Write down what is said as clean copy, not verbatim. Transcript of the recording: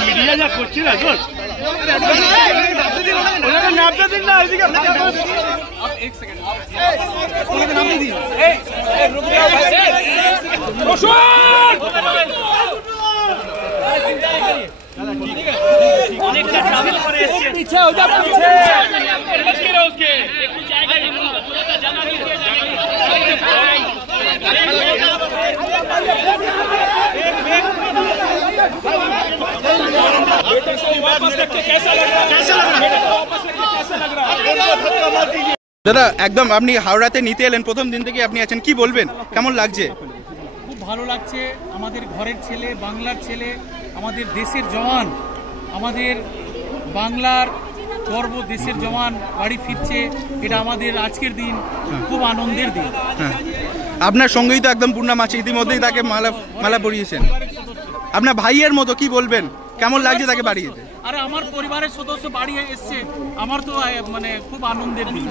media যা করছি না তোর নামতে দিন না এদিকে एक सेकंड नाम नहीं दी रुक जाओ भाई ठीक है अनेक ट्रैवल पर एसছে पीछे हो जा पीछे बच के रहो उसके एक कुछ आएगा नहीं पूरा का जमा बेटे को वापस करके कैसा लग रहा है बेटे को वापस करके कैसा लग रहा है দাদা একদম আপনি হাওড়াতে নিতে এলেন প্রথম দিন থেকে আপনি আছেন কি বলবেন কেমন লাগছে খুব ভালো লাগছে আমাদের ঘরের ছেলে বাংলার ছেলে আমাদের দেশের জওয়ান আমাদের বাংলার গর্ব দেশের জওয়ান বাড়ি ফিরছে এটা আমাদের আজকের দিন খুব আনন্দের দিন আপনার সঙ্গেই তো একদম পূর্ণাম আছে ইতিমধ্যেই তাকে মালা পরিয়েছেন আপনার ভাইয়ের মতো কি বলবেন কেমন লাগছে তাকে বাড়ি যেতে আরে আমার পরিবারের সদস্য বাড়ি এসছে আমার তো মানে খুব আনন্দের দিন